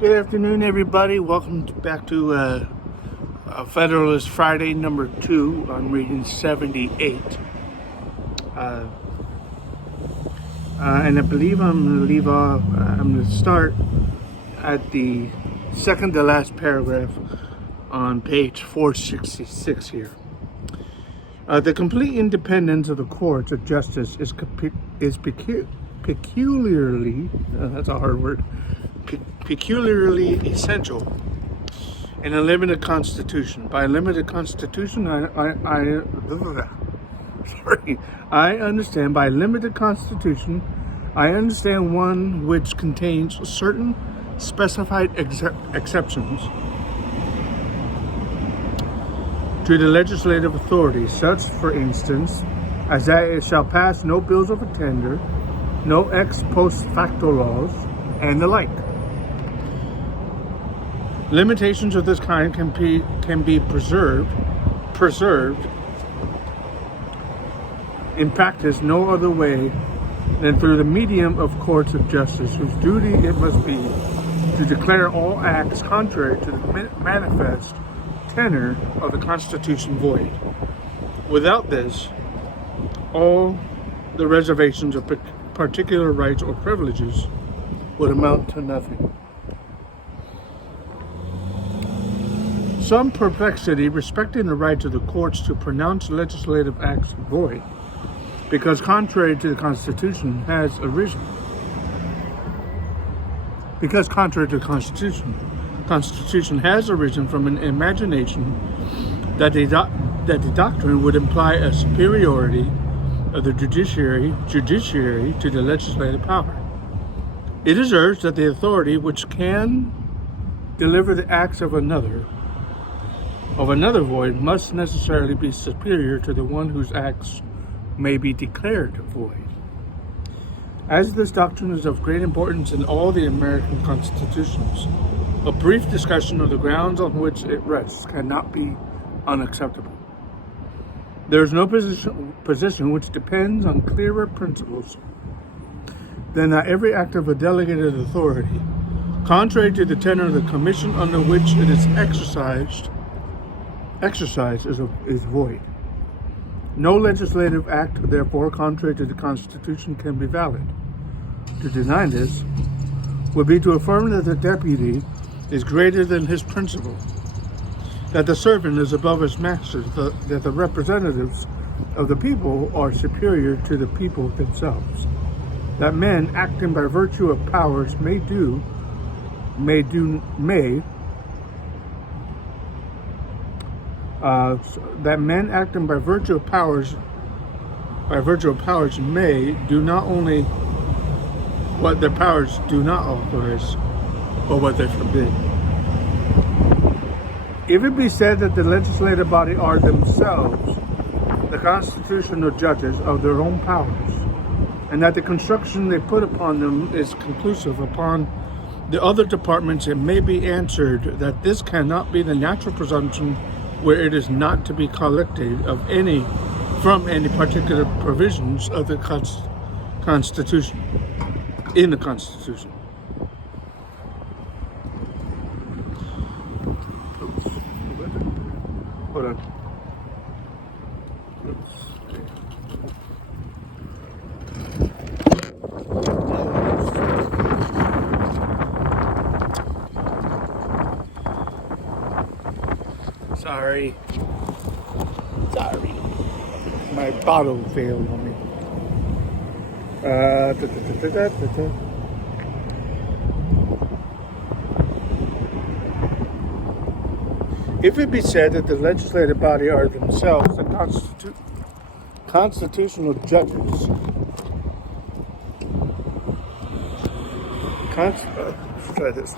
Good afternoon, everybody. Welcome back to Federalist Friday number 2. I'm reading 78. And I believe I'm going to start at the second to last paragraph on page 466 here. The complete independence of the courts of justice is peculiarly, that's a hard word, peculiarly essential in a limited constitution. By a limited constitution, I understand by limited constitution, I understand one which contains certain specified exceptions to the legislative authority, such, for instance, as that it shall pass no bills of attainder, no ex post facto laws, and the like. Limitations of this kind can be preserved in practice no other way than through the medium of courts of justice, whose duty it must be to declare all acts contrary to the manifest tenor of the Constitution void. Without this, all the reservations of particular rights or privileges would amount to nothing. Some perplexity respecting the right of the courts to pronounce legislative acts void, because contrary to the Constitution has arisen. Because contrary to the Constitution has arisen from an imagination that the doctrine would imply a superiority of the judiciary to the legislative power. It is urged that the authority which can deliver the acts of another void must necessarily be superior to the one whose acts may be declared void. As this doctrine is of great importance in all the American constitutions, a brief discussion of the grounds on which it rests cannot be unacceptable. There is no position which depends on clearer principles than that every act of a delegated authority, contrary to the tenor of the commission under which it is exercised is void. No legislative act, therefore, contrary to the Constitution can be valid. To deny this would be to affirm that the deputy is greater than his principal, that the servant is above his master, that the representatives of the people are superior to the people themselves, that men acting by virtue of powers that men acting by virtue of powers may do not only what their powers do not authorize, but what they forbid. If it be said that the legislative body are themselves the constitutional judges of their own powers, and that the construction they put upon them is conclusive upon the other departments, it may be answered that this cannot be the natural presumption where it is not to be collected from any particular provisions of the Constitution, in the Constitution. Hold on. Sorry. My bottle failed on me. If it be said that the legislative body are themselves the constitutional judges, let's try this.